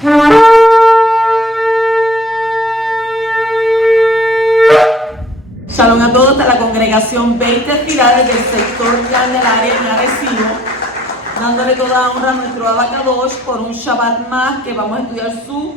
Shalom a todos de la congregación 20 Espirales del sector Candelaria en Arecibo, dándole toda honra a nuestro Abacadosh por un Shabbat más que vamos a estudiar sus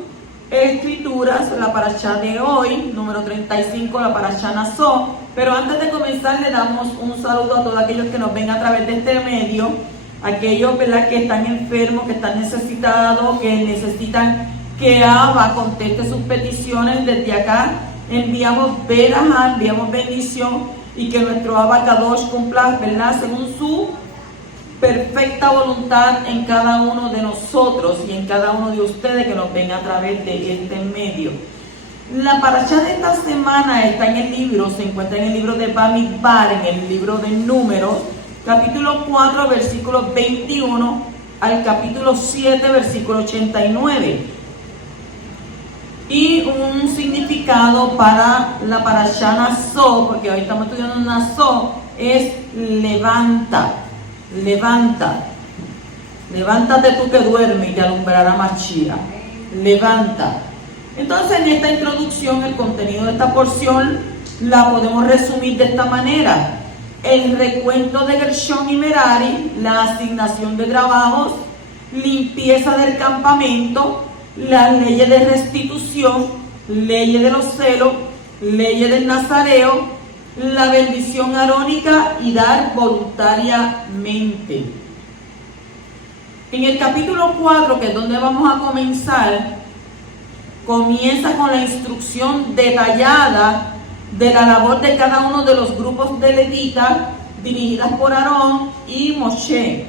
escrituras, la parashá de hoy, número 35, la parashá Nazó. Pero antes de comenzar le damos un saludo a todos aquellos que nos ven a través de este medio, aquellos, ¿verdad?, que están enfermos, que están necesitados, que necesitan que Abba conteste sus peticiones. Desde acá enviamos verajá, enviamos bendición, y que nuestro Abacadosh cumpla, ¿verdad?, según su perfecta voluntad en cada uno de nosotros y en cada uno de ustedes que nos ven a través de este medio. La parashá de esta semana está en el libro, se encuentra en el libro de Bamidbar, en el libro de Números, capítulo 4, versículo 21 al capítulo 7, versículo 89. Y un significado para la parashá Nazó, porque hoy estamos estudiando Nazó, es levanta. Levántate tú que duermes y te alumbrará Mashiach. Levanta. Entonces, en esta introducción, el contenido de esta porción la podemos resumir de esta manera: el recuento de Gershón y Merari, la asignación de trabajos, limpieza del campamento, las leyes de restitución, leyes de los celos, leyes del nazareo, la bendición arónica y dar voluntariamente. En el capítulo 4, que es donde vamos a comenzar, comienza con la instrucción detallada de la labor de cada uno de los grupos de levitas dirigidas por Aarón y Moshe.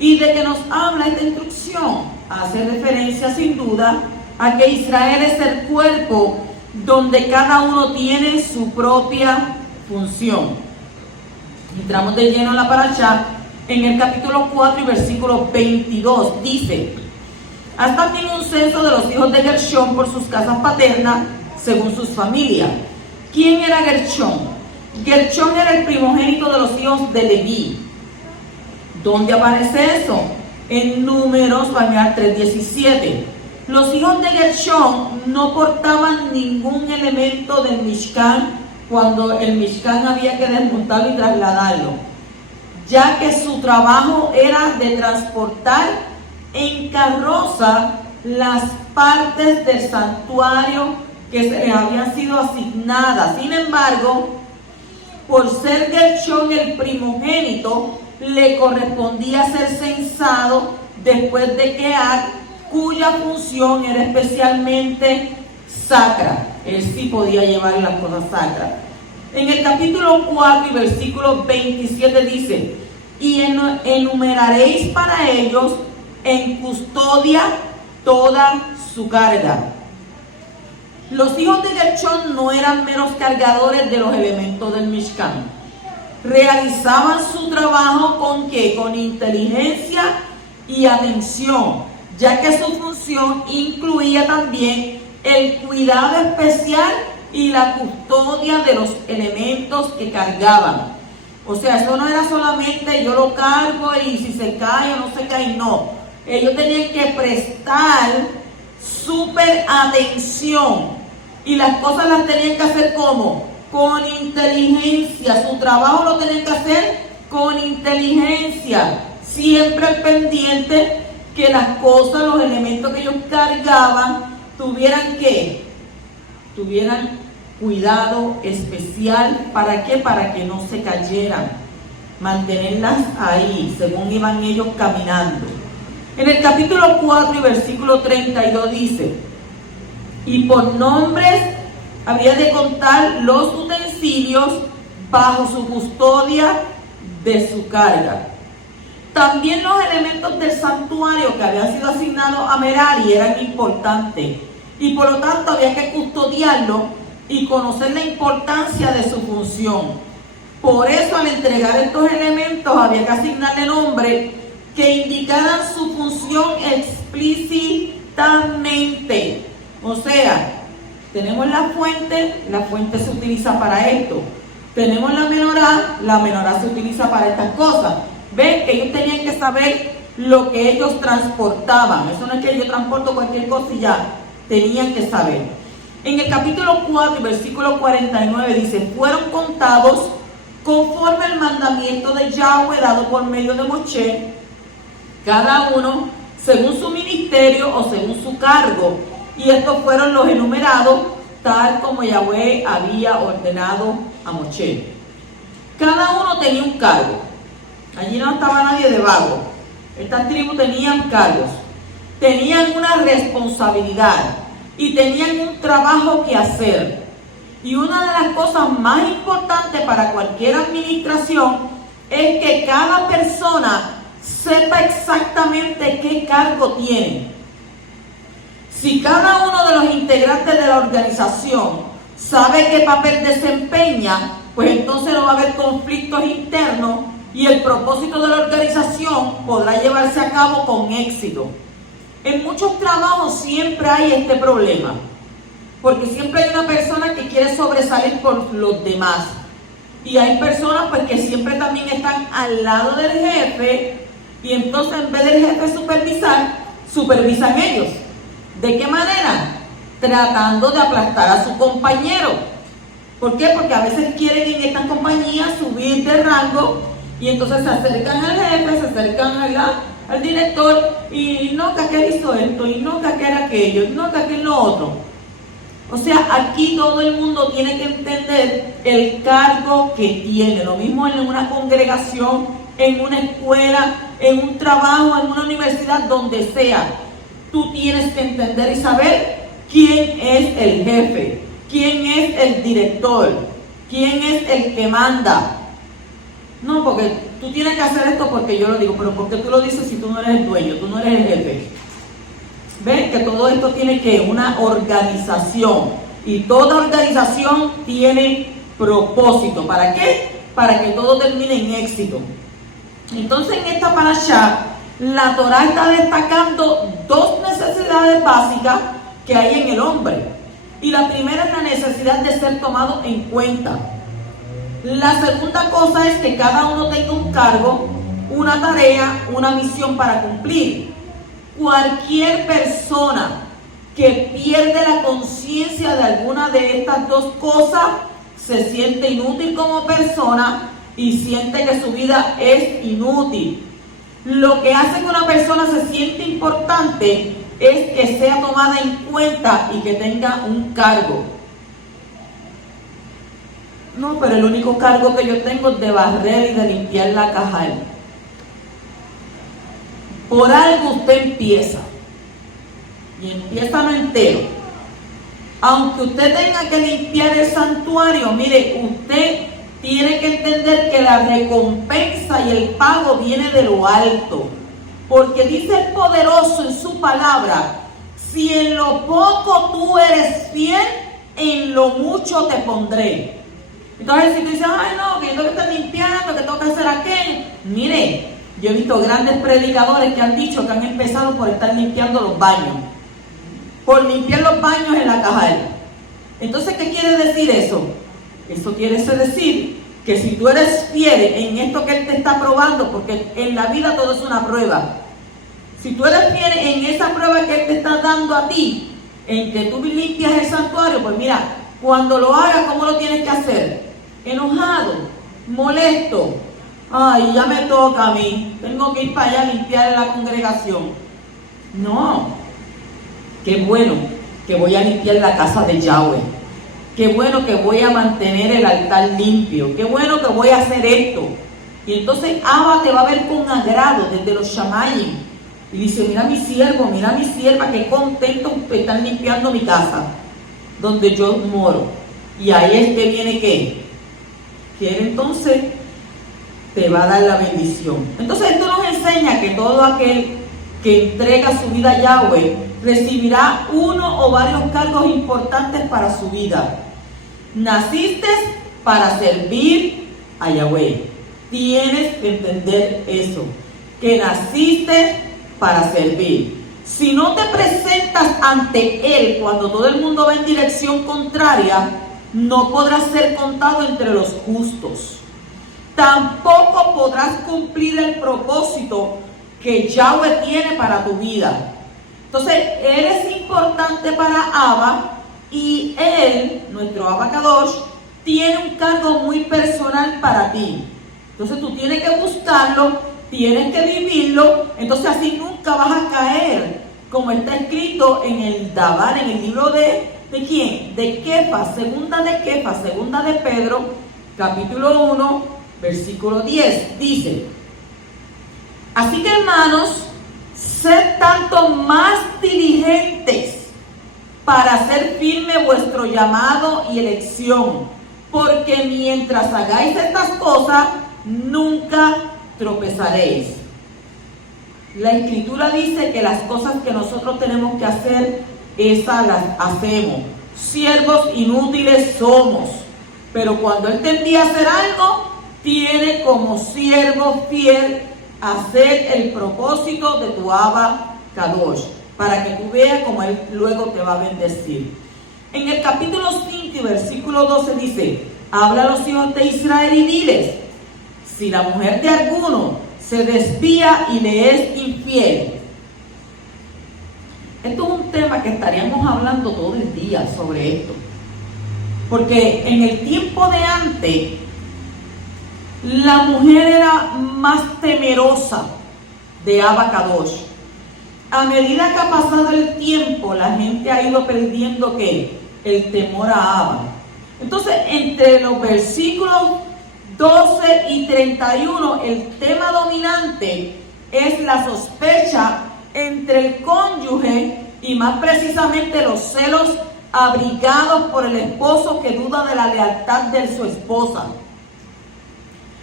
Y de que nos habla esta instrucción, hace referencia sin duda a que Israel es el cuerpo donde cada uno tiene su propia función. Entramos de lleno en la parashá. En el capítulo 4 y versículo 22 dice: haz también un censo de los hijos de Gershón por sus casas paternas, según sus familias. ¿Quién era Gershón? Gershón era el primogénito de los hijos de Leví. ¿Dónde aparece eso? En Números 3:17. Los hijos de Gershón no portaban ningún elemento del Mishkan cuando el Mishkan había que desmontarlo y trasladarlo, ya que su trabajo era de transportar en carroza las partes del santuario que se les habían sido asignadas. Sin embargo, por ser Gershón el primogénito, le correspondía ser censado después de Kehat, cuya función era especialmente sacra. Él sí podía llevar las cosas sacras. En el capítulo 4 y versículo 27 dice: y enumeraréis para ellos en custodia toda su carga. Los hijos de Gershón no eran meros cargadores de los elementos del Mishkan. Realizaban su trabajo ¿con qué? Con inteligencia y atención, ya que su función incluía también el cuidado especial y la custodia de los elementos que cargaban. O sea, eso no era solamente yo lo cargo y si se cae o no se cae, no. Ellos tenían que prestar súper atención y las cosas las tenían que hacer ¿cómo? Con inteligencia. Su trabajo lo tenían que hacer con inteligencia, siempre al pendiente que las cosas, los elementos que ellos cargaban tuvieran ¿qué? Tuvieran cuidado especial. ¿Para qué? Para que no se cayeran, mantenerlas ahí según iban ellos caminando. En el capítulo 4 y versículo 32 dice: y por nombres había de contar los utensilios bajo su custodia de su carga. También los elementos del santuario que habían sido asignados a Merari eran importantes y por lo tanto había que custodiarlo y conocer la importancia de su función. Por eso, al entregar estos elementos había que asignarle nombres que indicaran su función explícitamente. O sea, tenemos la fuente se utiliza para esto. Tenemos la menorá se utiliza para estas cosas. Ven que ellos tenían que saber lo que ellos transportaban. Eso no es que yo transporto cualquier cosa y ya, tenían que saber. En el capítulo 4, versículo 49 dice, fueron contados conforme al mandamiento de Yahweh dado por medio de Moshe, cada uno según su ministerio o según su cargo. Y estos fueron los enumerados, tal como Yahweh había ordenado a Moshe. Cada uno tenía un cargo. Allí no estaba nadie de vago. Estas tribus tenían cargos, tenían una responsabilidad y tenían un trabajo que hacer. Y una de las cosas más importantes para cualquier administración es que cada persona sepa exactamente qué cargo tiene. Si cada uno de los integrantes de la organización sabe qué papel desempeña, pues entonces no va a haber conflictos internos y el propósito de la organización podrá llevarse a cabo con éxito. En muchos trabajos siempre hay este problema, porque siempre hay una persona que quiere sobresalir por los demás. Y hay personas pues que siempre también están al lado del jefe, y entonces en vez del jefe supervisar, supervisan ellos. ¿De qué manera? Tratando de aplastar a su compañero. ¿Por qué? Porque a veces quieren en estas compañías subir de rango y entonces se acercan al jefe, se acercan al director y no que aquel hizo esto, y no que aquel aquello, y no que aquel lo otro. O sea, aquí todo el mundo tiene que entender el cargo que tiene. Lo mismo en una congregación, en una escuela, en un trabajo, en una universidad, donde sea. Tú tienes que entender y saber quién es el jefe, quién es el director, quién es el que manda. No, porque tú tienes que hacer esto porque yo lo digo, pero ¿por qué tú lo dices si tú no eres el dueño, tú no eres el jefe? Ven que todo esto tiene que una organización, y toda organización tiene propósito. ¿Para qué? Para que todo termine en éxito. Entonces en esta parashá, la Torá está destacando dos necesidades básicas que hay en el hombre. Y la primera es la necesidad de ser tomado en cuenta. La segunda cosa es que cada uno tenga un cargo, una tarea, una misión para cumplir. Cualquier persona que pierde la conciencia de alguna de estas dos cosas se siente inútil como persona y siente que su vida es inútil. Lo que hace que una persona se siente importante es que sea tomada en cuenta y que tenga un cargo. No, pero el único cargo que yo tengo es de barrer y de limpiar la cajal. Por algo usted empieza. Y empieza no entero. Aunque usted tenga que limpiar el santuario, mire, usted tiene que entender que la recompensa y el pago viene de lo alto. Porque dice el poderoso en su palabra, si en lo poco tú eres fiel, en lo mucho te pondré. Entonces si tú dices, ay no, que yo tengo que estar limpiando, que tengo que hacer aquello. Mire, yo he visto grandes predicadores que han dicho que han empezado por estar limpiando los baños. Por limpiar los baños en la cajal. Entonces, ¿qué quiere decir eso? Eso quiere decir que si tú eres fiel en esto que Él te está probando, porque en la vida todo es una prueba. Si tú eres fiel en esa prueba que Él te está dando a ti, en que tú limpias el santuario, pues mira, cuando lo hagas, ¿cómo lo tienes que hacer? Enojado, molesto. Ay, ya me toca a mí, tengo que ir para allá a limpiar en la congregación. No, qué bueno que voy a limpiar la casa de Yahweh. Qué bueno que voy a mantener el altar limpio. Qué bueno que voy a hacer esto. Y entonces Abba te va a ver con agrado desde los Shamayim. Y dice, mira mi siervo, mira mi sierva, qué contento que están limpiando mi casa, donde yo moro. Y ahí es que viene ¿qué? Que Él entonces te va a dar la bendición. Entonces esto nos enseña que todo aquel que entrega su vida a Yahweh recibirá uno o varios cargos importantes para su vida. Naciste para servir a Yahweh. Tienes que entender eso, que naciste para servir. Si no te presentas ante Él cuando todo el mundo va en dirección contraria, no podrás ser contado entre los justos. Tampoco podrás cumplir el propósito que Yahweh tiene para tu vida. Entonces, eres importante para Abba y él, nuestro Abba Kadosh, tiene un cargo muy personal para ti. Entonces tú tienes que buscarlo, tienes que vivirlo, entonces así nunca vas a caer, como está escrito en el Dabar, en el libro ¿de quién? De Kefas, segunda de Pedro, capítulo 1, versículo 10, dice: así que, hermanos, sed tanto más diligentes para hacer firme vuestro llamado y elección, porque mientras hagáis estas cosas, nunca tropezaréis. La Escritura dice que las cosas que nosotros tenemos que hacer, esas las hacemos. Siervos inútiles somos, pero cuando Él te envía a hacer algo, tiene como siervo fiel hacer el propósito de tu Abba Kadosh, para que tú veas cómo Él luego te va a bendecir. En el capítulo 5 y versículo 12 dice: habla a los hijos de Israel y diles: si la mujer de alguno se desvía y le es infiel. Esto es un tema que estaríamos hablando todo el día sobre esto, porque en el tiempo de antes la mujer era más temerosa de Abba Kadosh. A medida que ha pasado el tiempo, la gente ha ido perdiendo ¿qué? El temor a Abba. Entonces, entre los versículos 12 y 31, el tema dominante es la sospecha entre el cónyuge y más precisamente los celos abrigados por el esposo que duda de la lealtad de su esposa.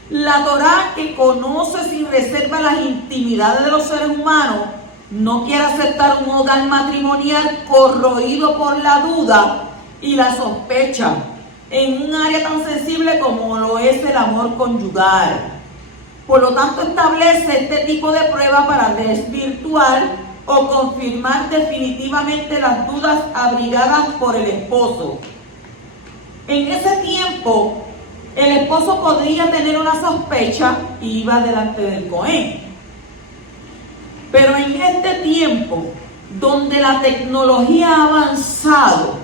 La Torá, que conoce sin reserva las intimidades de los seres humanos, no quiere aceptar un hogar matrimonial corroído por la duda y la sospecha en un área tan sensible como lo es el amor conyugal. Por lo tanto, establece este tipo de prueba para desvirtuar o confirmar definitivamente las dudas abrigadas por el esposo. En ese tiempo, el esposo podría tener una sospecha y iba delante del Cohen. Pero en este tiempo, donde la tecnología ha avanzado,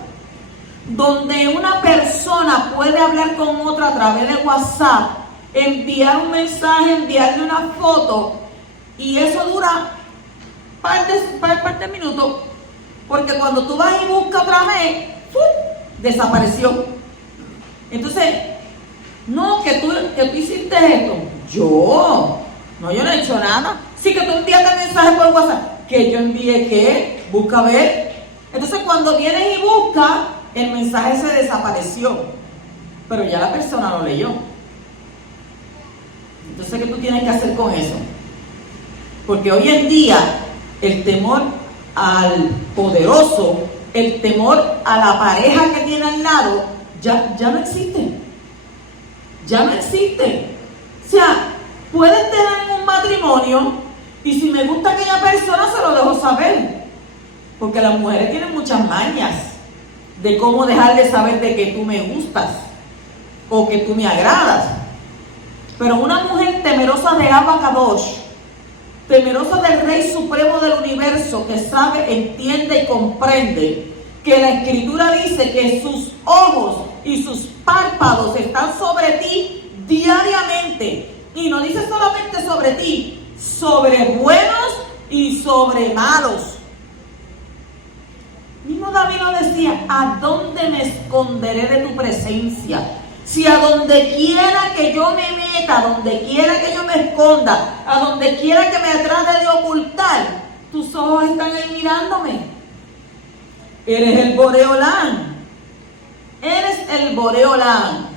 donde una persona puede hablar con otra a través de WhatsApp, enviar un mensaje, enviarle una foto, y eso dura par de minutos, porque cuando tú vas y buscas otra vez, ¡pum!, desapareció. Entonces, no, que tú hiciste esto. Yo no he hecho nada. Sí, que tú enviaste mensaje por WhatsApp. Que yo envié, ¿qué? Busca a ver. Entonces, cuando vienes y buscas, el mensaje se desapareció, pero ya la persona lo leyó. Entonces, ¿qué tú tienes que hacer con eso? Porque hoy en día el temor al poderoso, el temor a la pareja que tiene al lado, ya no existe. Ya no existe. O sea, puedes tener un matrimonio y si me gusta aquella persona se lo dejo saber, porque las mujeres tienen muchas mañas de cómo dejar de saber de que tú me gustas o que tú me agradas. Pero una mujer temerosa de Abba Kadosh, temerosa del Rey Supremo del Universo, que sabe, entiende y comprende que la Escritura dice que sus ojos y sus párpados están sobre ti diariamente, y no dice solamente sobre ti, sobre buenos y sobre malos. Mismo David lo decía: ¿a dónde me esconderé de tu presencia? Si a donde quiera que yo me meta, a donde quiera que yo me esconda, a donde quiera que me trate de ocultar, tus ojos están ahí mirándome. Eres el Boreolán. Eres el Boreolán.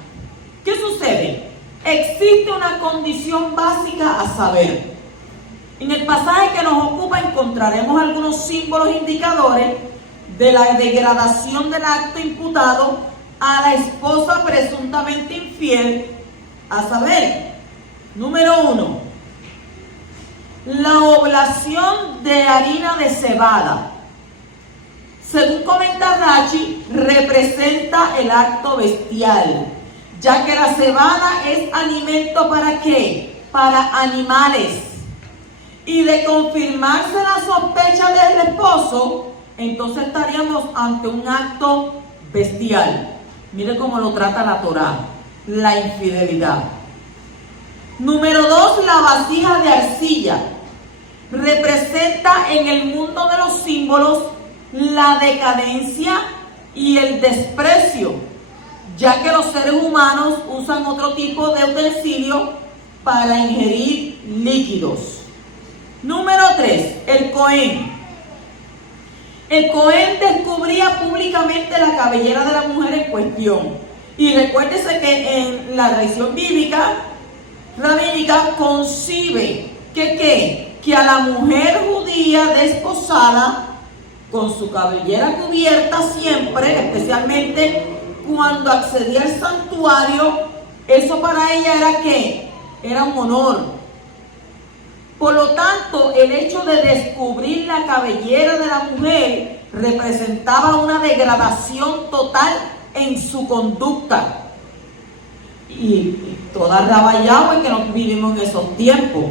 ¿Qué sucede? Existe una condición básica a saber. En el pasaje que nos ocupa encontraremos algunos símbolos indicadores de la degradación del acto imputado a la esposa presuntamente infiel, a saber: número 1, la oblación de harina de cebada. Según comenta Rashi, representa el acto bestial, ya que la cebada es alimento ¿para qué? Para animales. y de confirmarse la sospecha del esposo, entonces estaríamos ante un acto bestial. Mire cómo lo trata la Torá, la infidelidad. Número 2, la vasija de arcilla. Representa en el mundo de los símbolos la decadencia y el desprecio, ya que los seres humanos usan otro tipo de utensilio para ingerir líquidos. Número 3, el Cohen. El Cohen descubría públicamente la cabellera de la mujer en cuestión. Y recuérdese que en la tradición bíblica, rabínica, concibe que a la mujer judía desposada, con su cabellera cubierta siempre, especialmente cuando accedía al santuario, eso para ella era ¿qué? Era un honor. Por lo tanto, el hecho de descubrir la cabellera de la mujer representaba una degradación total en su conducta. Y toda rabayagua que nos vivimos en esos tiempos.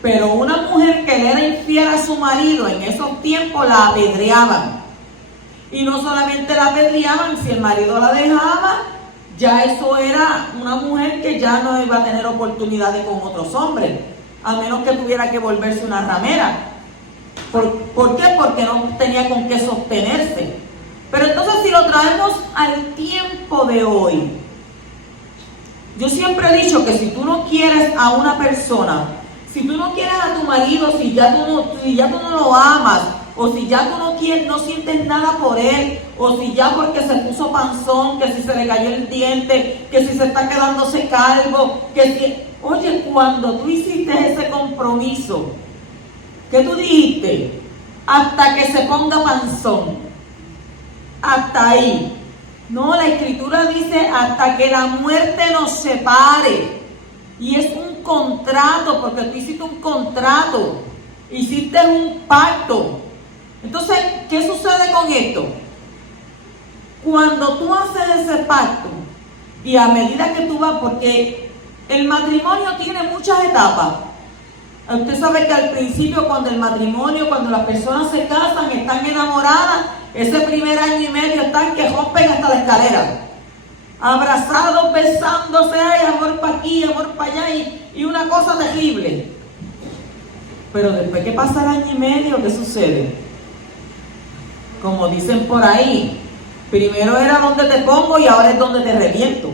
Pero una mujer que le era infiel a su marido en esos tiempos la apedreaban. Y no solamente la apedreaban, si el marido la dejaba, ya eso era una mujer que ya no iba a tener oportunidades con otros hombres, a menos que tuviera que volverse una ramera. ¿Por qué? Porque no tenía con qué sostenerse. Pero entonces si lo traemos al tiempo de hoy, yo siempre he dicho que si tú no quieres a una persona, si tú no quieres a tu marido, si ya tú no lo amas, o si ya tú no sientes nada por él, o si ya porque se puso panzón, que si se le cayó el diente, que si se está quedándose calvo, que si... Oye, cuando tú hiciste ese compromiso, ¿qué tú dijiste? Hasta que se ponga panzón. Hasta ahí. No, la Escritura dice hasta que la muerte nos separe. Y es un contrato, porque tú hiciste un contrato, hiciste un pacto. Entonces, ¿qué sucede con esto? Cuando tú haces ese pacto, y a medida que tú vas, porque el matrimonio tiene muchas etapas. Usted sabe que al principio, cuando las personas se casan, están enamoradas, ese primer año y medio están que rompen hasta la escalera. Abrazados, besándose, ay, amor para aquí, amor para allá, y una cosa terrible. Pero después que pasa el año y medio, ¿qué sucede? Como dicen por ahí, primero era donde te pongo y ahora es donde te reviento.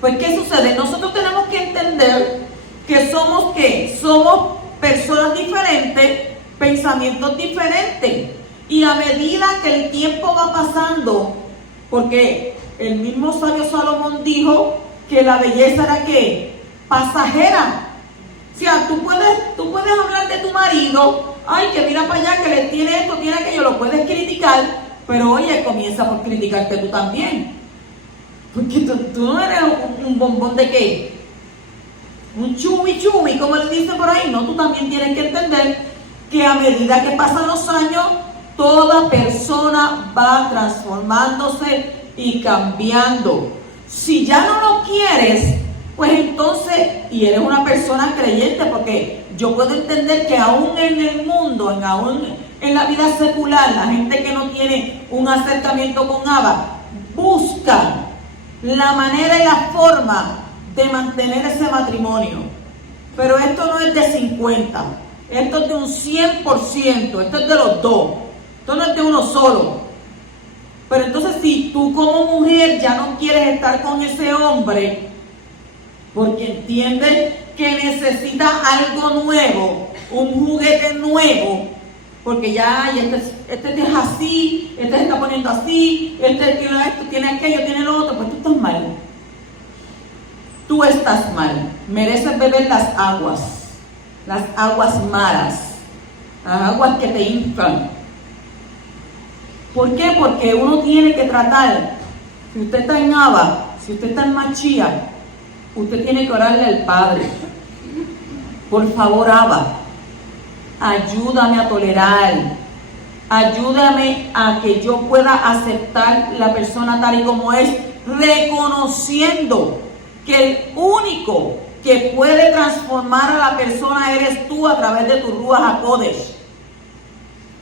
Pues ¿qué sucede? Nosotros tenemos que entender que somos ¿qué? Somos personas diferentes, pensamientos diferentes. Y a medida que el tiempo va pasando, porque el mismo sabio Salomón dijo que la belleza era ¿qué? Pasajera. O sea, tú puedes hablar de tu marido, ay, que mira para allá, que le tiene esto, tiene aquello, lo puedes criticar, pero oye, comienza por criticarte tú también. Porque tú no eres un bombón de qué, un chumi, como le dicen por ahí. No, tú también tienes que entender que a medida que pasan los años, toda persona va transformándose y cambiando. Si ya no lo quieres, pues entonces, y eres una persona creyente, porque yo puedo entender que aún en el mundo, aún en la vida secular, la gente que no tiene un acercamiento con Abba, busca la manera y la forma de mantener ese matrimonio. Pero esto no es de 50, esto es de un 100%, esto es de los dos, esto no es de uno solo. Pero entonces si tú como mujer ya no quieres estar con ese hombre, porque entiendes que necesita algo nuevo, un juguete nuevo, porque ya este es así, este se está poniendo así, este tiene esto, tiene aquello, tiene lo otro, pues tú estás mal. Tú estás mal. Mereces beber las aguas maras, las aguas que te inflan. ¿Por qué? Porque uno tiene que tratar, si usted está en Abba, si usted está en Machía, usted tiene que orarle al Padre. Por favor, Abba, ayúdame a tolerar, ayúdame a que yo pueda aceptar la persona tal y como es, reconociendo que el único que puede transformar a la persona eres tú a través de tu Ruach HaKodesh.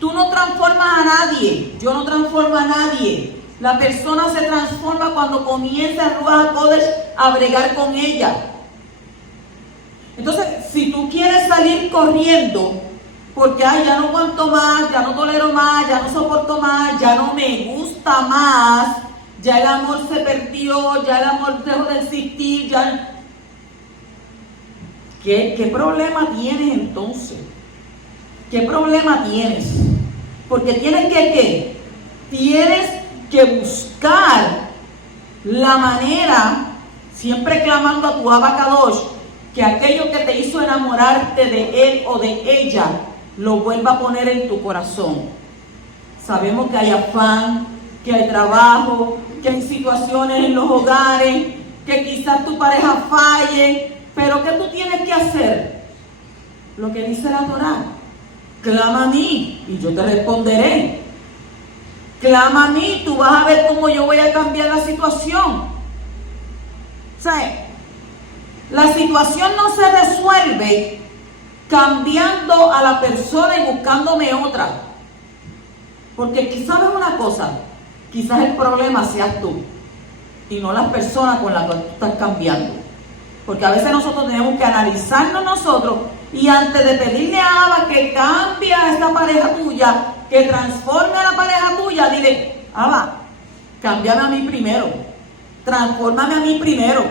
Tú no transformas a nadie, yo no transformo a nadie. La persona se transforma cuando comienza el Ruach HaKodesh a bregar con ella. Entonces, si tú quieres salir corriendo, porque ya no aguanto más, ya no tolero más, ya no soporto más, ya no me gusta más, ya el amor se perdió, ya el amor dejó de existir, ya... ¿Qué problema tienes entonces? ¿Qué problema tienes? Porque tienes que ¿qué? Tienes que buscar la manera, siempre clamando a tu Abacadosh, que aquello que te hizo enamorarte de él o de ella, lo vuelva a poner en tu corazón. Sabemos que hay afán, que hay trabajo, que hay situaciones en los hogares, que quizás tu pareja falle, pero ¿qué tú tienes que hacer? Lo que dice la Torá. Clama a mí y yo te responderé. Clama a mí, tú vas a ver cómo yo voy a cambiar la situación. O sea, la situación no se resuelve cambiando a la persona y buscándome otra. Porque quizás es una cosa, quizás el problema seas tú y no las personas con las que tú estás cambiando. Porque a veces nosotros tenemos que analizarnos nosotros y antes de pedirle a Abba que cambie a esta pareja tuya, que transforme a la pareja tuya, dile, Abba, cámbiame a mí primero, transfórmame a mí primero,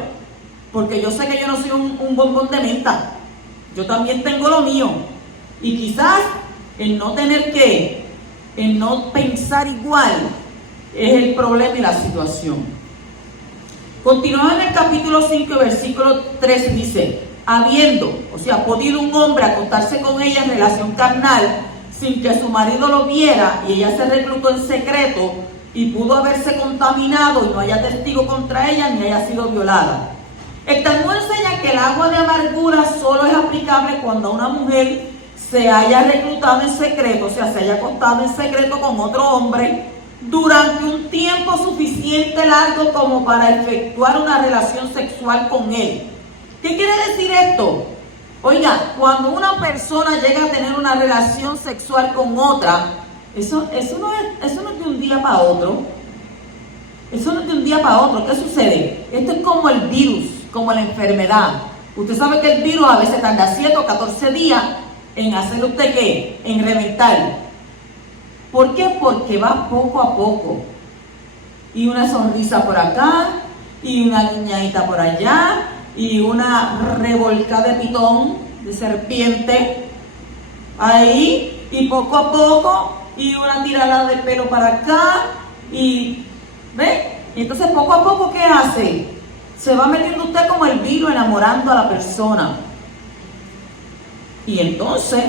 porque yo sé que yo no soy un bombón de menta, yo también tengo lo mío, y quizás el no tener que, el no pensar igual, es el problema y la situación. Continúa en el capítulo 5, versículo 13, dice, habiendo, o sea, podido un hombre acostarse con ella en relación carnal, sin que su marido lo viera, y ella se reclutó en secreto, y pudo haberse contaminado, y no haya testigo contra ella, ni haya sido violada. El Talmud enseña que el agua de amargura solo es aplicable cuando una mujer se haya reclutado en secreto, o sea, se haya acostado en secreto con otro hombre, durante un tiempo suficiente largo como para efectuar una relación sexual con él. ¿Qué quiere decir esto? Oiga, cuando una persona llega a tener una relación sexual con otra, eso no es de un día para otro. Eso no es de un día para otro. ¿Qué sucede? Esto es como el virus, como la enfermedad. Usted sabe que el virus a veces tarda 7 o 14 días en hacerle usted ¿qué? En reventar. ¿Por qué? Porque va poco a poco. Y una sonrisa por acá, y una guiñadita por allá, y una revolcada de pitón, de serpiente, ahí, y poco a poco, y una tirada de pelo para acá, y ¿ve? Y entonces poco a poco, ¿qué hace? Se va metiendo usted como el virus enamorando a la persona. Y entonces,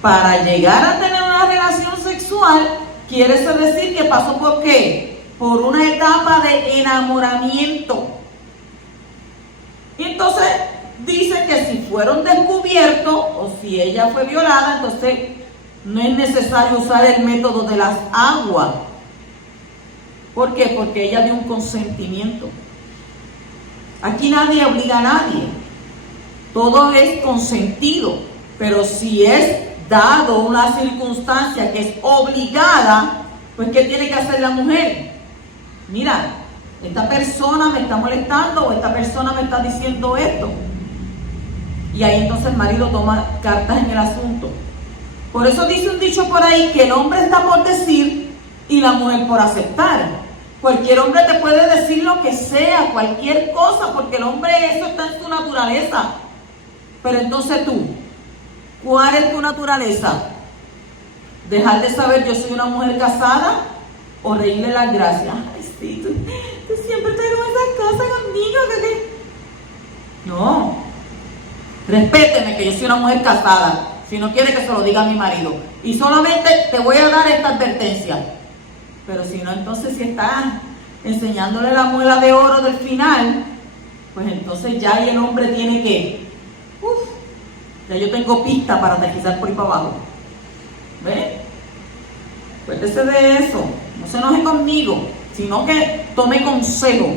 para llegar a tener una relación sexual, quiere decir que pasó por ¿qué? Por una etapa de enamoramiento. Y entonces dice que si fueron descubiertos o si ella fue violada, entonces no es necesario usar el método de las aguas. ¿Por qué? Porque ella dio un consentimiento. Aquí nadie obliga a nadie. Todo es consentido. Pero si es dado una circunstancia que es obligada, pues ¿qué tiene que hacer la mujer? Mira, esta persona me está molestando o esta persona me está diciendo esto. Y ahí entonces el marido toma cartas en el asunto. Por eso dice un dicho por ahí que el hombre está por decir y la mujer por aceptar. Cualquier hombre te puede decir lo que sea, cualquier cosa, porque el hombre eso está en su naturaleza. Pero entonces tú, ¿cuál es tu naturaleza? ¿Dejar de saber yo soy una mujer casada o reírle las gracias? Ay, sí, tú siempre estás con esas cosas conmigo. No. Respéteme que yo soy una mujer casada. Si no quiere que se lo diga a mi marido. Y solamente te voy a dar esta advertencia. Pero si no, entonces si estás enseñándole la muela de oro del final, pues entonces ya ahí el hombre tiene que... ya yo tengo pista para aterrizar por ahí para abajo. ¿Ve? Acuérdese de eso. No se enoje conmigo, sino que tome consejo.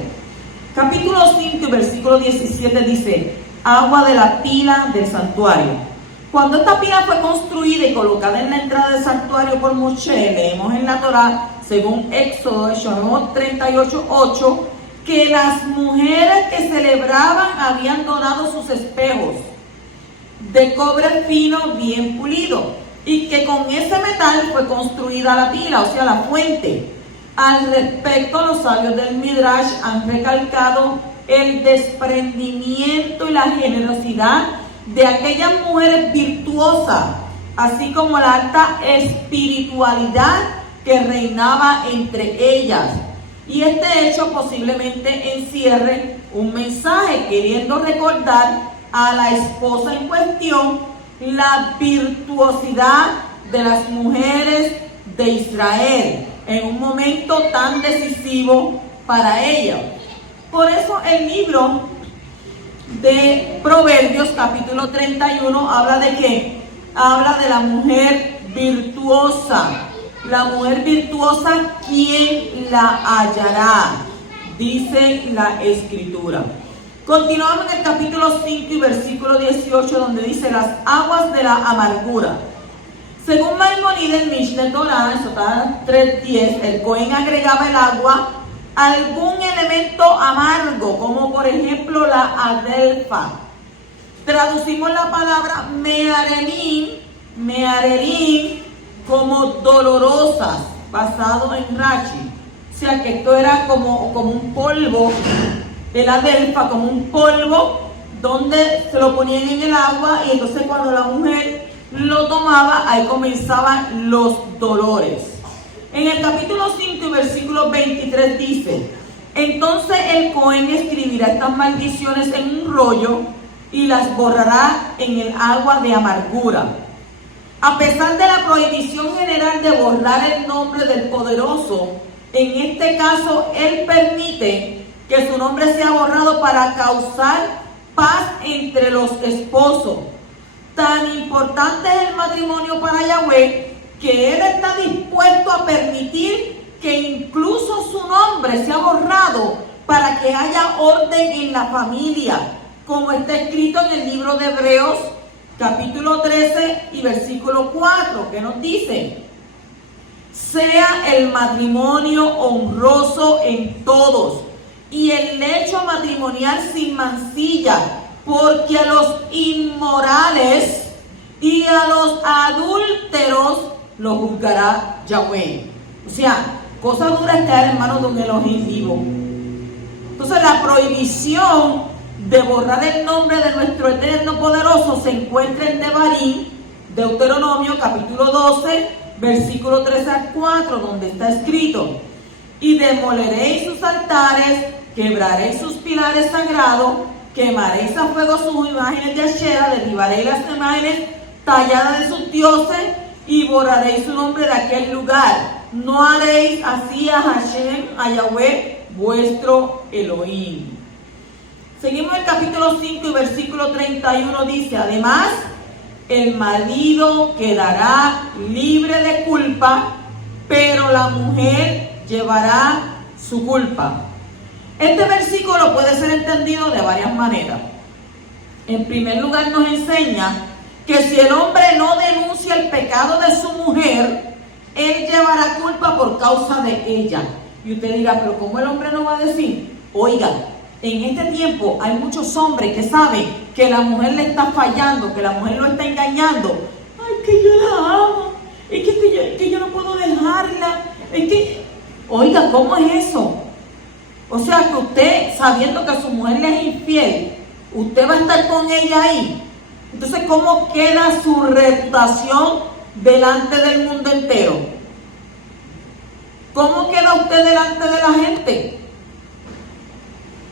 Capítulo 5, versículo 17 dice: agua de la pila del santuario. Cuando esta pila fue construida y colocada en la entrada del santuario por Moshe, leemos en la Torá, según Éxodo 38:8, que las mujeres que celebraban habían donado sus espejos de cobre fino bien pulido, y que con ese metal fue construida la pila, o sea, la fuente. Al respecto, los sabios del Midrash han recalcado el desprendimiento y la generosidad de aquellas mujeres virtuosas, así como la alta espiritualidad que reinaba entre ellas. Y este hecho posiblemente encierre un mensaje queriendo recordar a la esposa en cuestión la virtuosidad de las mujeres de Israel en un momento tan decisivo para ella. Por eso el libro de Proverbios, capítulo 31, habla de ¿qué? Habla de la mujer virtuosa. La mujer virtuosa, ¿quién la hallará? Dice la Escritura. Continuamos en el capítulo 5 y versículo 18, donde dice las aguas de la amargura. Según Maimónides, el Mishneh Torah, en Sotá 3:10, el Cohen agregaba el agua a algún elemento amargo, como por ejemplo la adelfa. Traducimos la palabra mearerim, como dolorosas, basado en Rashi. O sea que esto era como un polvo, el adelfa como un polvo, donde se lo ponían en el agua, y entonces cuando la mujer lo tomaba, ahí comenzaban los dolores. En el capítulo 5 y versículo 23 dice: entonces el Cohen escribirá estas maldiciones en un rollo y las borrará en el agua de amargura. A pesar de la prohibición general de borrar el nombre del poderoso, en este caso él permite que su nombre sea borrado para causar paz entre los esposos. Tan importante es el matrimonio para Yahweh que Él está dispuesto a permitir que incluso su nombre sea borrado para que haya orden en la familia, como está escrito en el libro de Hebreos, capítulo 13 y versículo 4, que nos dice: sea el matrimonio honroso en todos, y el lecho matrimonial sin mancilla, porque a los inmorales y a los adúlteros lo juzgará Yahweh. O sea, cosa dura es caer en manos de un Elohim vivo. Entonces la prohibición de borrar el nombre de nuestro eterno poderoso se encuentra en Devarim, Deuteronomio capítulo 12, versículo 3 al 4, donde está escrito: y demoleréis sus altares, quebraréis sus pilares sagrados, quemaréis a fuego sus imágenes de Ashera, derribaréis las imágenes talladas de sus dioses y borraréis su nombre de aquel lugar. No haréis así a Hashem, a Yahweh, vuestro Elohim. Seguimos el capítulo 5 y versículo 31, dice: además, el marido quedará libre de culpa, pero la mujer llevará su culpa. Este versículo puede ser entendido de varias maneras. En primer lugar, nos enseña que si el hombre no denuncia el pecado de su mujer, él llevará culpa por causa de ella. Y usted dirá: pero ¿cómo el hombre no va a decir? Oiga, en este tiempo hay muchos hombres que saben que la mujer le está fallando, que la mujer lo está engañando. Ay, que yo la amo, es que yo no puedo dejarla, es que... Oiga, ¿cómo es eso? O sea, que usted, sabiendo que su mujer le es infiel, usted va a estar con ella ahí. Entonces, ¿cómo queda su reputación delante del mundo entero? ¿Cómo queda usted delante de la gente?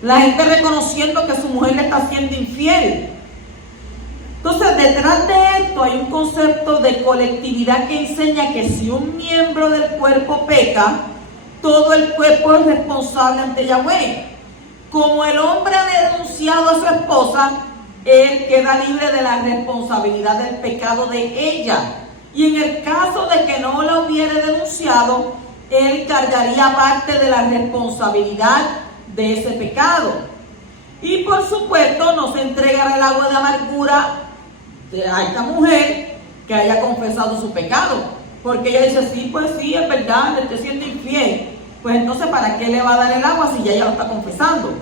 La gente reconociendo que su mujer le está siendo infiel. Entonces, detrás de esto hay un concepto de colectividad que enseña que si un miembro del cuerpo peca, todo el cuerpo es responsable ante Yahweh. Como el hombre ha denunciado a su esposa, él queda libre de la responsabilidad del pecado de ella. Y en el caso de que no la hubiera denunciado, él cargaría parte de la responsabilidad de ese pecado. Y por supuesto no se entregará el agua de amargura a esta mujer que haya confesado su pecado. Porque ella dice, sí, pues sí, es verdad, le estoy siendo infiel. Pues entonces, ¿para qué le va a dar el agua si ya ella lo está confesando?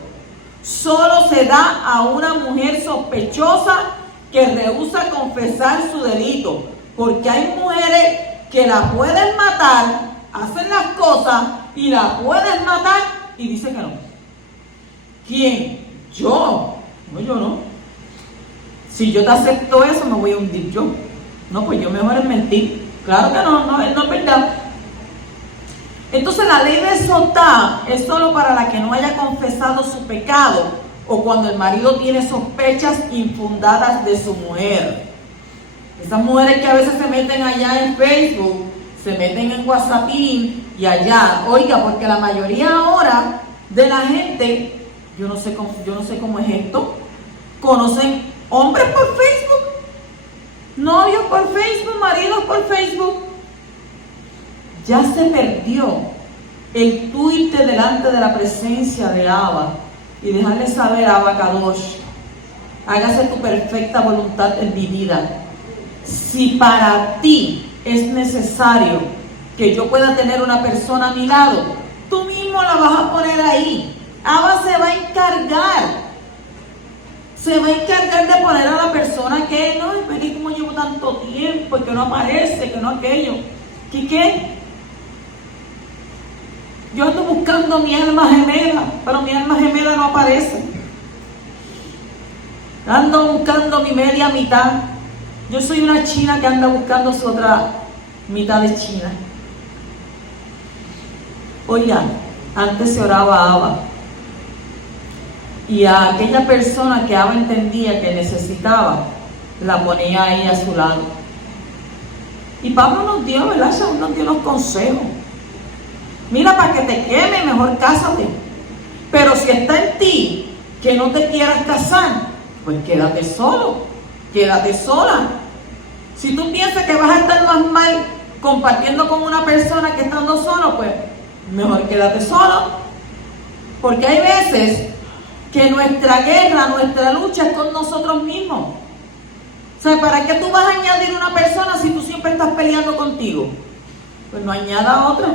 Solo se da a una mujer sospechosa que rehúsa confesar su delito. Porque hay mujeres que la pueden matar, hacen las cosas y la pueden matar y dice que no. ¿Quién? Yo. No, yo no. Si yo te acepto eso, me voy a hundir yo. No, pues yo mejor es mentir. Claro que no es verdad. Entonces la ley de sotá es solo para la que no haya confesado su pecado o cuando el marido tiene sospechas infundadas de su mujer. Esas mujeres que a veces se meten allá en Facebook, se meten en WhatsApp y allá. Oiga, porque la mayoría ahora de la gente, yo no sé cómo es esto, conocen hombres por Facebook, novios por Facebook, maridos por Facebook. Ya se perdió el tú irte delante de la presencia de Abba y dejarle saber a Abba Kadosh, hágase tu perfecta voluntad en mi vida. Si para ti es necesario que yo pueda tener una persona a mi lado, tú mismo la vas a poner ahí. Abba se va a encargar. Se va a encargar de poner a la persona que no, pero como llevo tanto tiempo y que no aparece, que no aquello. ¿Qué? Yo ando buscando mi alma gemela, pero mi alma gemela no aparece. Ando buscando mi media mitad. Yo soy una china que anda buscando su otra mitad de China. Oigan, antes se oraba a Abba. Y a aquella persona que Abba entendía que necesitaba, la ponía ahí a su lado. Y Pablo nos dio, ¿verdad? Nos dio los consejos. Mira, para que te queme, mejor cásate. Pero si está en ti que no te quieras casar, pues quédate solo, quédate sola. Si tú piensas que vas a estar más mal compartiendo con una persona que estando solo, pues mejor quédate solo. Porque hay veces que nuestra guerra, nuestra lucha es con nosotros mismos. O sea, ¿para qué tú vas a añadir una persona si tú siempre estás peleando contigo? Pues no añada otra.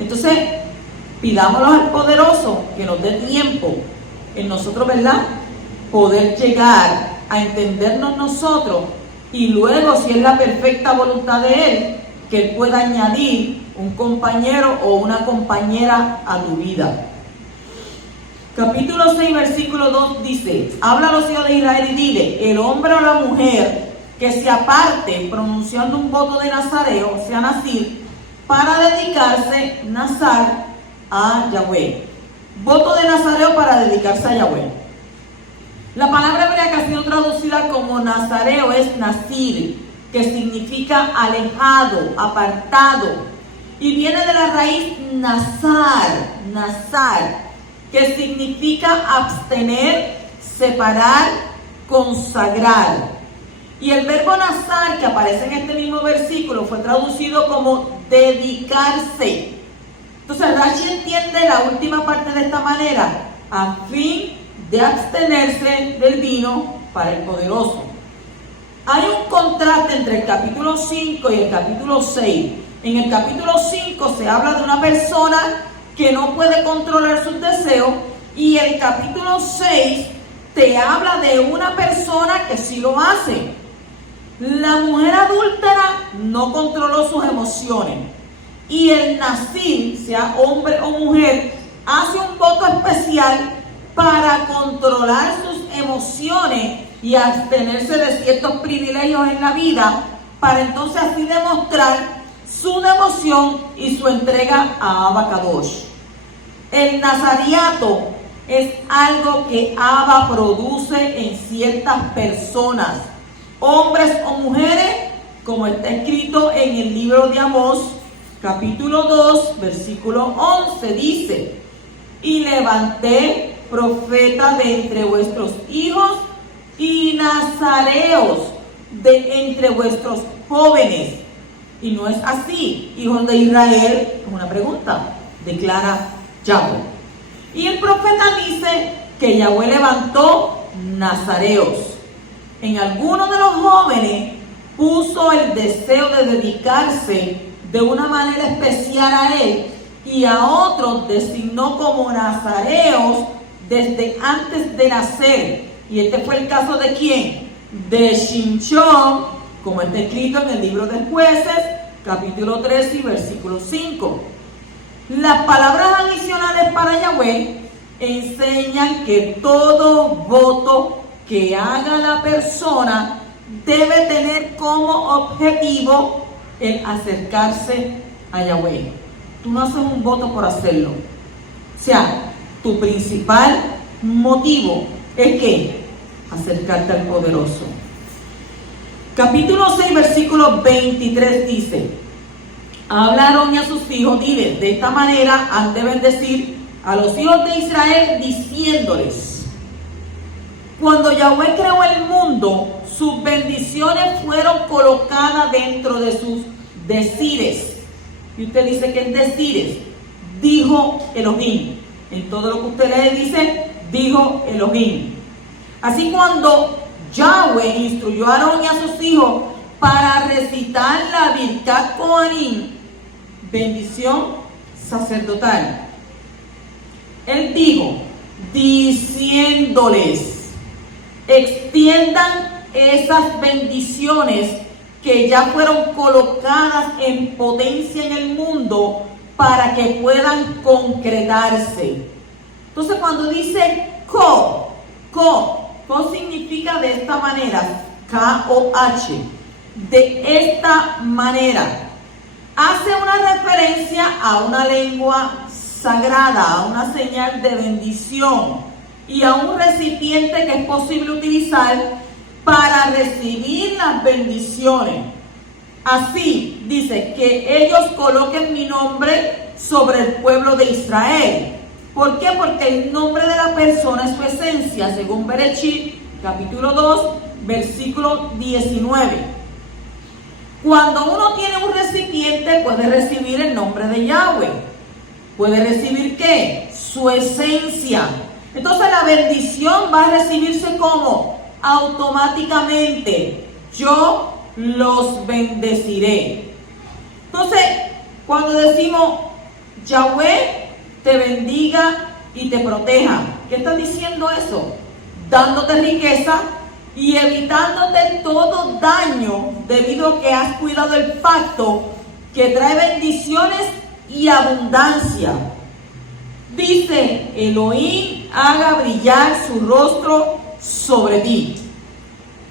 Entonces, pidámoslo al poderoso que nos dé tiempo en nosotros, ¿verdad? Poder llegar a entendernos nosotros y luego, si es la perfecta voluntad de Él, que Él pueda añadir un compañero o una compañera a tu vida. Capítulo 6, versículo 2 dice: habla a los hijos de Israel y dile, el hombre o la mujer que se aparte pronunciando un voto de nazareo, o sea, nazir, para dedicarse nazar a Yahweh. Voto de nazareo para dedicarse a Yahweh. La palabra hebrea que ha sido traducida como nazareo es nazir, que significa alejado, apartado, y viene de la raíz nazar, que significa abstener, separar, consagrar. Y el verbo nazar, que aparece en este mismo versículo, fue traducido como dedicarse. Entonces Rashi entiende la última parte de esta manera: a fin de abstenerse del vino para el poderoso. Hay un contraste entre el capítulo 5 y el capítulo 6. En el capítulo 5 se habla de una persona que no puede controlar sus deseos, y el capítulo 6 te habla de una persona que sí lo hace. La mujer adúltera no controló sus emociones, y el nazir, sea hombre o mujer, hace un voto especial para controlar sus emociones y abstenerse de ciertos privilegios en la vida, para entonces así demostrar su devoción y su entrega a Abba Kadosh. El nazariato es algo que Abba produce en ciertas personas, hombres o mujeres, como está escrito en el libro de Amós, capítulo 2, versículo 11, dice: y levanté profeta de entre vuestros hijos y nazareos de entre vuestros jóvenes. Y no es así, hijos de Israel, es una pregunta, declara Yahweh. Y el profeta dice que Yahweh levantó nazareos. En algunos de los jóvenes puso el deseo de dedicarse de una manera especial a él, y a otros designó como nazareos desde antes de nacer. Y este fue el caso de ¿quién? De Shimshón, como está escrito en el libro de Jueces, capítulo 13 y versículo 5. Las palabras adicionales para Yahweh enseñan que todo voto que haga la persona debe tener como objetivo el acercarse a Yahweh. Tú no haces un voto por hacerlo. O sea, tu principal motivo es que acercarte al poderoso. Capítulo 6, versículo 23 dice: habla Aarón y a sus hijos, dile, de esta manera han de bendecir a los hijos de Israel, diciéndoles: cuando Yahweh creó el mundo, sus bendiciones fueron colocadas dentro de sus decires. Y usted dice que es decires, dijo Elohim. En todo lo que usted lee dice, dijo Elohim. Así cuando Yahweh instruyó a Aarón y a sus hijos para recitar la Birkat Kohanim, bendición sacerdotal, él dijo, diciéndoles, extiendan esas bendiciones que ya fueron colocadas en potencia en el mundo para que puedan concretarse. Entonces cuando dice ko significa de esta manera, K-O-H, de esta manera. Hace una referencia a una lengua sagrada, a una señal de bendición y a un recipiente que es posible utilizar para recibir las bendiciones. Así dice que ellos coloquen mi nombre sobre el pueblo de Israel. ¿Por qué? Porque el nombre de la persona es su esencia, según Bereshit, capítulo 2, versículo 19. Cuando uno tiene un recipiente, puede recibir el nombre de Yahweh. ¿Puede recibir qué? Su esencia. Entonces la bendición va a recibirse como automáticamente. Yo los bendeciré. Entonces, cuando decimos Yahweh te bendiga y te proteja, ¿qué está diciendo eso? Dándote riqueza y evitándote todo daño debido a que has cuidado el pacto que trae bendiciones y abundancia. Dice, Elohim haga brillar su rostro sobre ti.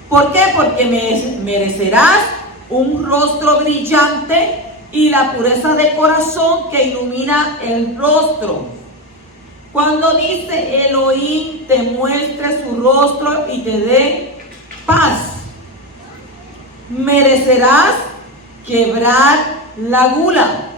¿Por qué? Porque merecerás un rostro brillante y la pureza de corazón que ilumina el rostro. Cuando dice Elohim te muestre su rostro y te dé paz, merecerás quebrar la gula,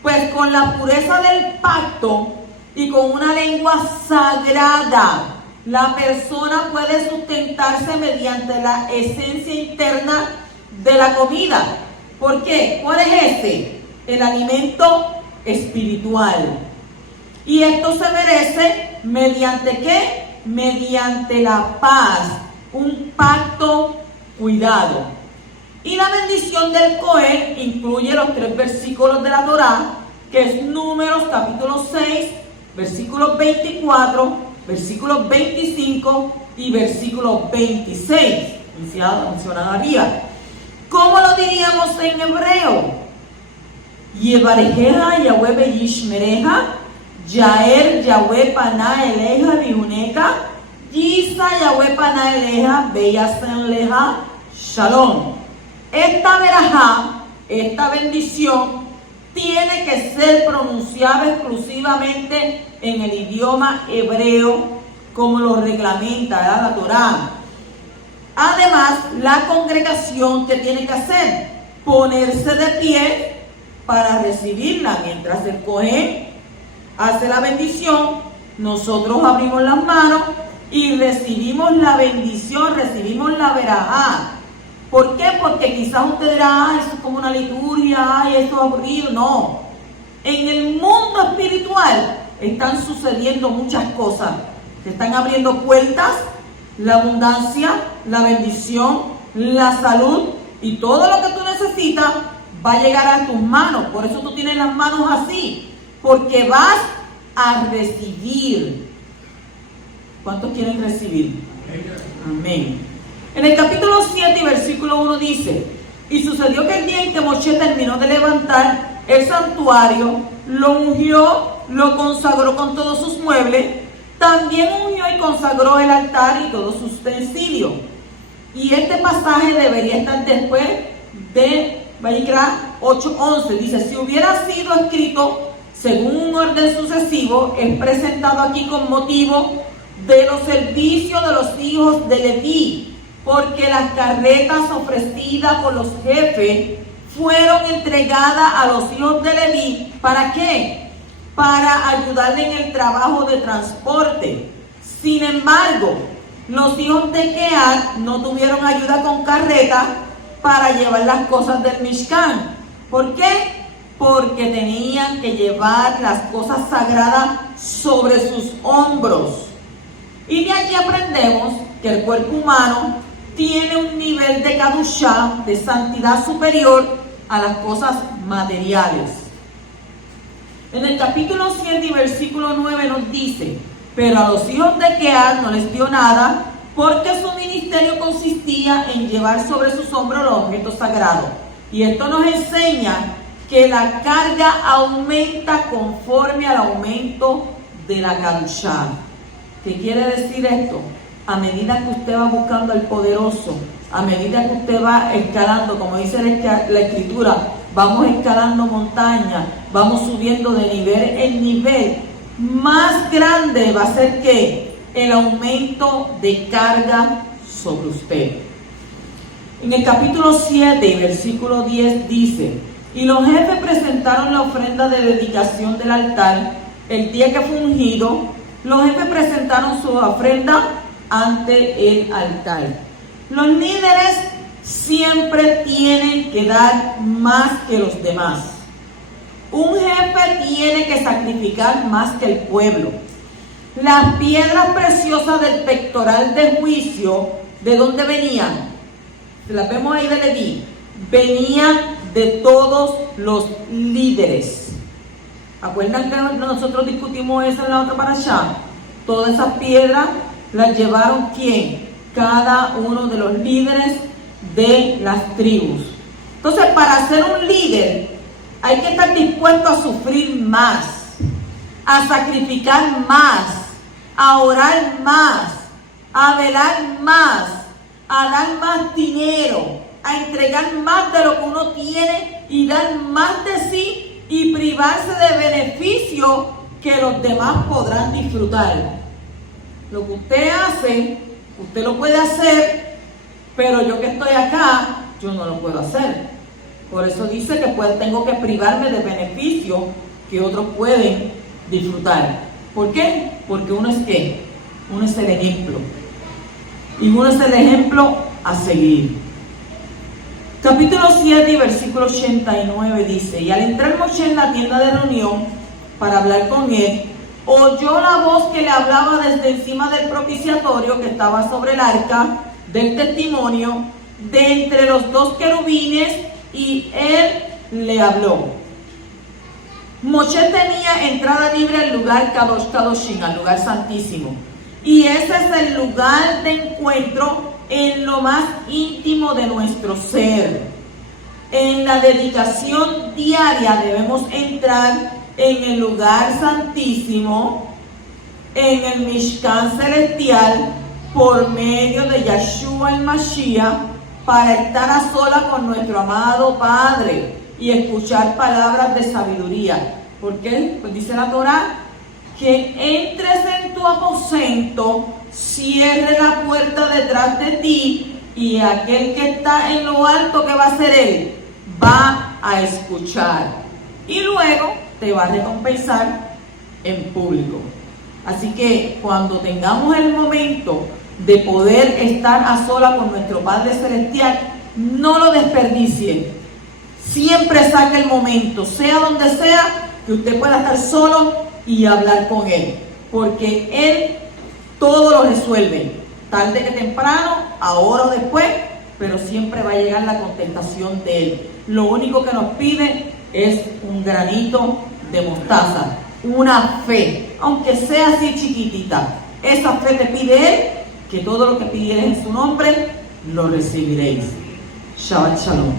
pues con la pureza del pacto y con una lengua sagrada, la persona puede sustentarse mediante la esencia interna de la comida. ¿Por qué? ¿Cuál es este? El alimento espiritual. Y esto se merece mediante ¿qué? Mediante la paz, un pacto cuidado. Y la bendición del Cohen incluye los 3 versículos de la Torá, que es Números capítulo 6, versículos 24, versículos 25 y versículos 26, mencionado arriba. ¿Cómo lo diríamos en hebreo? Yevarejeja Yahweh beyishmereja, Yaer Yahweh paná eleja viuneka, Yisa Yahweh paná eleja beyasen leja shalom. Esta verajá, esta bendición, tiene que ser pronunciada exclusivamente en el idioma hebreo, como lo reglamenta la Torá. Además, la congregación, ¿qué tiene que hacer? Ponerse de pie para recibirla. Mientras el Cohen hace la bendición, nosotros abrimos las manos y recibimos la bendición, recibimos la verajá. ¿Por qué? Porque quizás usted dirá, eso es como una liturgia, eso es aburrido. No. En el mundo espiritual, están sucediendo muchas cosas. Te están abriendo puertas, la abundancia, la bendición, la salud y todo lo que tú necesitas va a llegar a tus manos. Por eso tú tienes las manos así, porque vas a recibir. ¿Cuántos quieren recibir? Amén. En el capítulo 7 y versículo 1 dice: y sucedió que el día en que Moshe terminó de levantar el santuario, lo ungió, lo consagró con todos sus muebles, también ungió y consagró el altar y todos sus utensilios. Y este pasaje debería estar después de Vayikra 8:11. Dice: si hubiera sido escrito según un orden sucesivo, es presentado aquí con motivo de los servicios de los hijos de Leví, porque las carretas ofrecidas por los jefes fueron entregadas a los hijos de Leví. ¿Para qué? Para ayudarle en el trabajo de transporte. Sin embargo, los hijos de Kehat no tuvieron ayuda con carretas para llevar las cosas del Mishkan. ¿Por qué? Porque tenían que llevar las cosas sagradas sobre sus hombros. Y de aquí aprendemos que el cuerpo humano tiene un nivel de Kadushá, de santidad superior a las cosas materiales. En el capítulo 7 y versículo 9 nos dice: pero a los hijos de Kehat no les dio nada, porque su ministerio consistía en llevar sobre sus hombros los objetos sagrados. Y esto nos enseña que la carga aumenta conforme al aumento de la Kadushá. ¿Qué quiere decir esto? A medida que usted va buscando al poderoso, a medida que usted va escalando, como dice la escritura, vamos escalando montañas, vamos subiendo de nivel en nivel, más grande va a ser que el aumento de carga sobre usted. En el capítulo 7 y versículo 10 dice: y los jefes presentaron la ofrenda de dedicación del altar el día que fue ungido. Los jefes presentaron su ofrenda ante el altar. Los líderes siempre tienen que dar más que los demás. Un jefe tiene que sacrificar más que el pueblo. Las piedras preciosas del pectoral de juicio, ¿de dónde venían? Las vemos ahí de Leví. Venían de todos los líderes. ¿Acuerdan que nosotros discutimos eso en la otra parashá? Todas esas piedras las llevaron ¿quién? Cada uno de los líderes de las tribus. Entonces, para ser un líder hay que estar dispuesto a sufrir más, a sacrificar más, a orar más, a velar más, a dar más dinero, a entregar más de lo que uno tiene y dar más de sí y privarse de beneficios que los demás podrán disfrutar. Lo que usted hace, usted lo puede hacer, pero yo que estoy acá, yo no lo puedo hacer. Por eso dice que tengo que privarme de beneficios que otros pueden disfrutar. ¿Por qué? Porque uno es ¿qué? Uno es el ejemplo. Y uno es el ejemplo a seguir. Capítulo 7 y versículo 89 dice: y al entrar Moshe en la tienda de reunión para hablar con él, oyó la voz que le hablaba desde encima del propiciatorio que estaba sobre el arca del testimonio, de entre los dos querubines, y él le habló. Moshe tenía entrada libre al lugar Kadosh Kadoshim, al lugar santísimo, y ese es el lugar de encuentro en lo más íntimo de nuestro ser. En la dedicación diaria debemos entrar en el lugar santísimo, en el Mishkan celestial, por medio de Yeshua el Mashiach, para estar a solas con nuestro amado Padre y escuchar palabras de sabiduría. ¿Por qué? Pues dice la Torá que entres en tu aposento, cierre la puerta detrás de ti, y aquel que está en lo alto, ¿qué va a hacer él? Va a escuchar y luego te va a recompensar en público. Así que cuando tengamos el momento de poder estar a sola con nuestro Padre Celestial, no lo desperdicien. Siempre saque el momento, sea donde sea, que usted pueda estar solo y hablar con Él, porque Él todo lo resuelve, tarde que temprano, ahora o después, pero siempre va a llegar la contestación de Él. Lo único que nos pide es un granito de mostaza, una fe, aunque sea así chiquitita. Esa fe te pide Él, que todo lo que pidieres en su nombre, lo recibiréis. Shabbat Shalom.